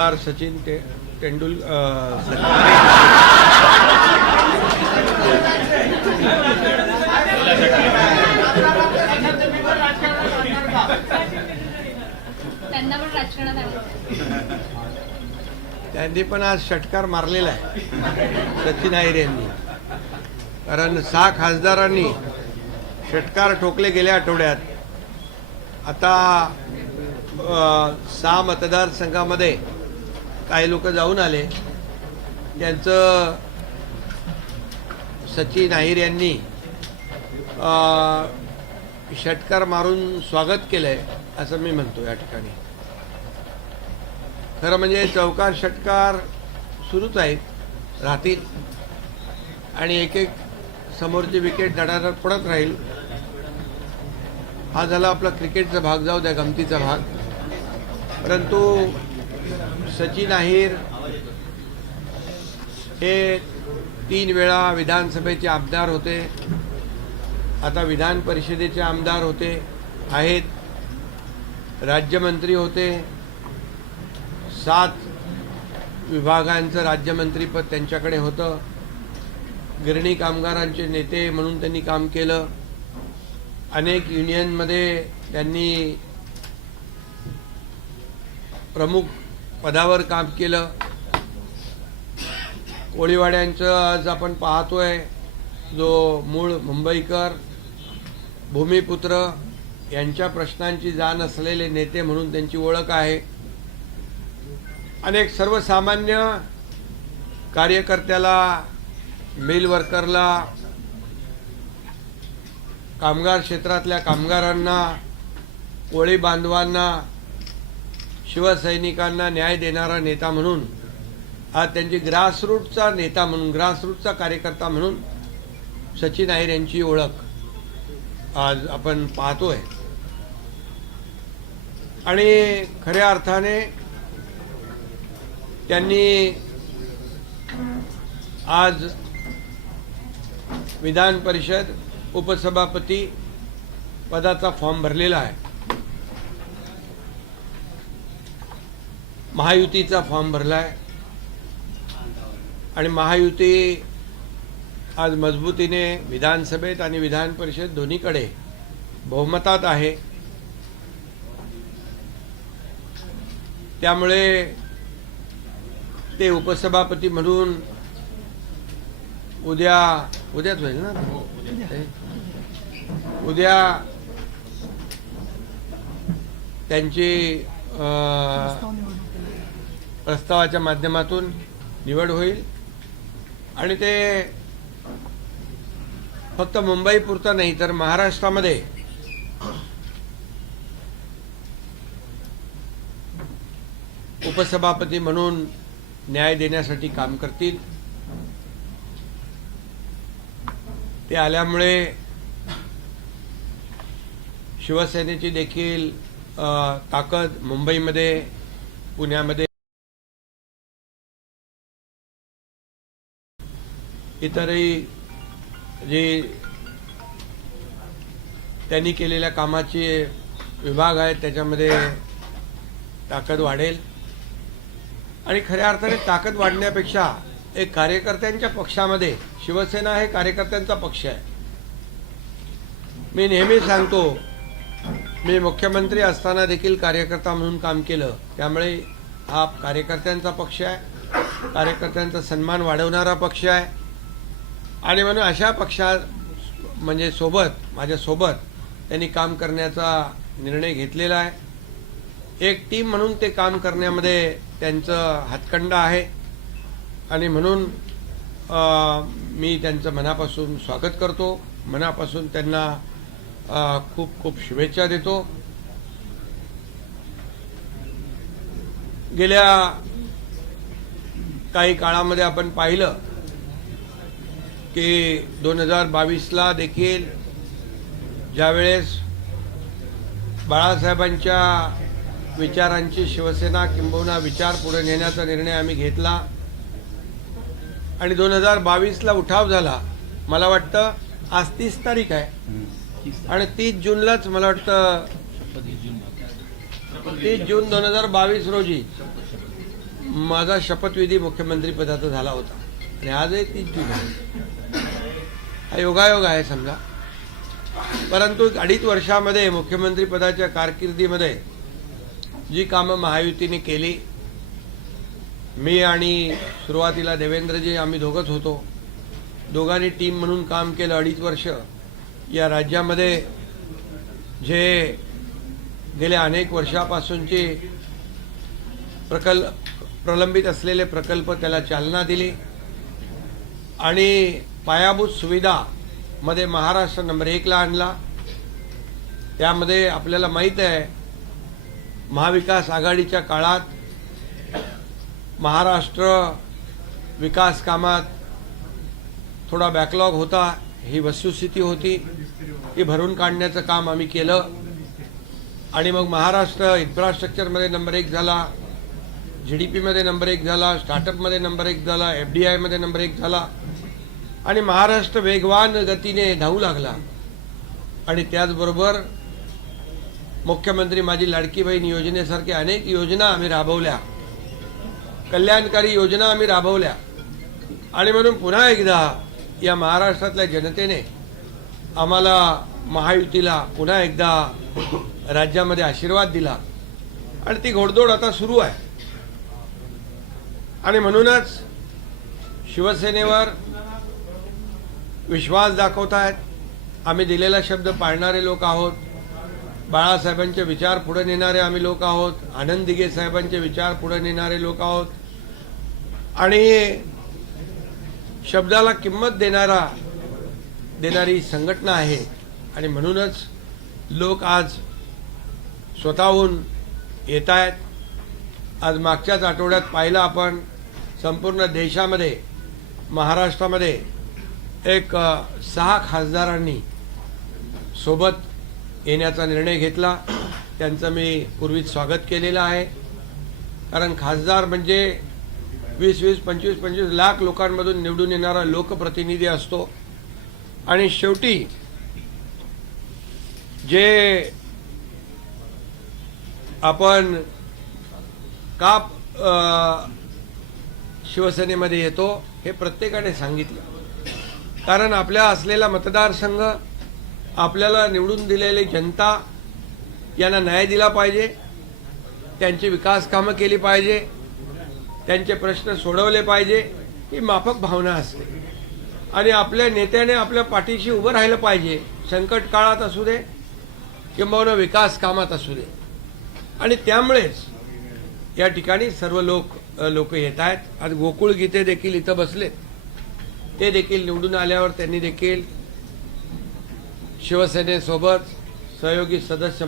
सचिन तेंडुलकर त्यांनी पण आज षटकार मारलेला आहे सचिन अहिर यांनी, कारण 6 खासदारांनी षटकार ठोकले गेल्या आठवड्यात. आता 6 मतदारसंघामध्ये काही लोक जाऊन आले, त्यांचं सचिन अहिर यांनी षटकार मारून स्वागत केलंय असं मी म्हणतो. या ठिकाणी खरं म्हणजे चौकार षटकार सुरूच आहेत, राहतील आणि एक एक समोरची विकेट धडाधड पडत राहील. हा झाला आपला क्रिकेटचा भाग, जाऊ द्या गमतीचा भाग. परंतु सचिन अहिर हे 3 वेळा विधानसभेचे आमदार होते, आता विधान परिषदेचे आमदार होते आहेत, राज्यमंत्री होते, 7 विभागांचं राज्यमंत्रीपद त्यांच्याकडे होतं. गिरणी कामगारांचे नेते म्हणून त्यांनी काम केलं. अनेक युनियनमध्ये त्यांनी प्रमुख पदावर काम केलं. कोळीवाड्यांचं आज आपण पाहतोय, जो मूळ मुंबईकर भूमिपुत्र यांच्या प्रश्नांची जाण असलेले नेते म्हणून त्यांची ओळख आहे. अनेक सर्वसामान्य कार्यकर्त्याला, मिल वर्करला, कामगार क्षेत्रातल्या कामगारांना, कोळी बांधवांना, शिवसैनिकांना न्याय देणारा नेता म्हणून, आज त्यांची ग्रासरूटचा नेता म्हणून, ग्रासरूटचा कार्यकर्ता म्हणून सचिन अहिर यांची ओळख आज आपण पाहतोय. आणि खऱ्या अर्थाने त्यांनी आज विधान परिषद उपसभापती पदाचा फॉर्म भरलेला आहे. महायुतीचा फॉर्म भरलाय आणि महायुती आज मजबूतीने विधानसभेत आणि विधान परिषद दोन्हीकडे बहुमतात आहे. त्यामुळे ते उपसभापती म्हणून उद्याच होईल ना, उद्या त्यांची प्रस्तावाच्या माध्यमातून निवड होईल. आणि ते फक्त मुंबई पुरतं नाही तर महाराष्ट्रामध्ये उपसभापती म्हणून न्याय देण्यासाठी काम करतील. ते आल्यामुळे शिवसेनेची देखील ताकद मुंबईमध्ये, पुण्यामध्ये, इतरही जे त्यांनी केलेल्या कामाचे विभाग आहेत त्याच्यामध्ये ताकद वाढेल. आणि खऱ्या अर्थाने ताकद वाढण्यापेक्षा एक कार्यकर्त्यांच्या पक्षामध्ये, शिवसेना हे कार्यकर्त्यांचा पक्ष आहे. मी नेहमी सांगतो, मी मुख्यमंत्री असताना देखील कार्यकर्ता म्हणून काम केलं, त्यामुळे हा कार्यकर्त्यांचा पक्ष आहे, कार्यकर्त्यांचा सन्मान वाढवणारा पक्ष आहे. आणि म्हणून अशा पक्षा म्हणजे माझ्यासोबत त्यांनी काम करण्याचा निर्णय घेतलेला आहे. एक टीम म्हणून ते काम करण्यामध्ये त्यांचं हातखंडा आहे आणि म्हणून मी त्यांचं मनापासून स्वागत करतो, मनापासून त्यांना खूप खूप शुभेच्छा देतो. गेल्या काही काळामध्ये आपण पाहिलं की 2022ला देखील ज्यावेळेस बाळासाहेबांच्या विचारांची शिवसेना किंबहुना विचार पुढे नेण्याचा निर्णय आम्ही घेतला आणि 2022ला उठाव झाला. मला वाटतं आज 30 तारीख आहे आणि 30 जूनलाच मला वाटतं 30 जून 2022 रोजी माझा शपथविधी मुख्यमंत्री पदाचा झाला होता आणि आजही 30 जून आहे. हा योगायोग आहे समजा. परंतु 2.5 वर्षामध्ये मुख्यमंत्री पदाच्या कारकिर्दीमध्ये जी कामं महायुतीने केली, मी आणि सुरुवातीला देवेंद्रजी आम्ही दोघंच होतो, दोघांनी टीम म्हणून काम केलं 2.5 वर्ष. या राज्यामध्ये जे गेल्या अनेक वर्षापासूनचे प्रलंबित असलेले प्रकल्प त्याला चालना दिली आणि पायाभूत सुविधामध्ये महाराष्ट्र नंबर 1ला आणला. त्यामध्ये आपल्याला माहीत आहे, महाविकास आघाडीच्या काळात महाराष्ट्र विकास कामात थोडा बॅकलॉग होता, ही वस्तुस्थिती होती. ती भरून काढण्याचं काम आम्ही केलं आणि मग महाराष्ट्र इन्फ्रास्ट्रक्चरमध्ये नंबर 1 झाला, GDPमध्ये नंबर 1 झाला, स्टार्टअपमध्ये नंबर 1 झाला, FDIमध्ये नंबर 1 झाला आणि महाराष्ट्र वेगवान गतीने धावू लागला. आणि त्याचबरोबर मुख्यमंत्री माझी लाडकी बहीण योजनेसारख्या अनेक योजना आम्ही राबवल्या, कल्याणकारी योजना आम्ही राबवल्या. आणि म्हणून पुन्हा एकदा या महाराष्ट्रातल्या जनतेने आम्हाला महायुतीला पुन्हा एकदा राज्यामध्ये आशीर्वाद दिला आणि ती घोडदौड आता सुरू आहे. आणि म्हणूनच शिवसेनेवर विश्वास दाखवतायत. आम्ही दिलेला शब्द पाळणारे लोक आहोत. बाळासाहेबांचे विचार पुढे नेणारे आम्ही लोक आहोत. आनंद दिघे साहेबांचे विचार पुढे नेणारे लोक आहोत आणि शब्दाला किंमत देणारी संघटना आहे. आणि म्हणूनच लोक आज स्वतःहून येत आहेत. आज मागच्याच आठवड्यात पाहिलं आपण, संपूर्ण देशामध्ये महाराष्ट्रामध्ये एक 6 खासदारांनी सोबत येण्याचा निर्णय घेतला. त्यांचं मी पूर्वीच स्वागत केलेलं आहे. कारण खासदार म्हणजे 20-20, 25-25 लाख लोकांमधून निवडून येणारा लोकप्रतिनिधी असतो. आणि शेवटी जे आपण का शिवसेनेमध्ये येतो हे प्रत्येकाने सांगितलं. कारण आपल्या असलेला मतदारसंघ, आपल्याला निवडून दिलेली जनता यांना न्याय दिला पाहिजे, त्यांची विकास कामं केली पाहिजे, त्यांचे प्रश्न सोडवले पाहिजे, ही माफक भावना असते. आणि आपल्या नेत्याने आपल्या पाठीशी उभं राहिलं पाहिजे, संकट काळात असू दे किंवा विकास कामात असू दे. आणि त्यामुळेच या ठिकाणी सर्व लोक येत आहेत. आज गोकुळ गीते देखील इथं बसलेत. ते देखील निवडून आल्यावर त्यांनी देखील शिवसेनेसोबत सहयोगी सदस्य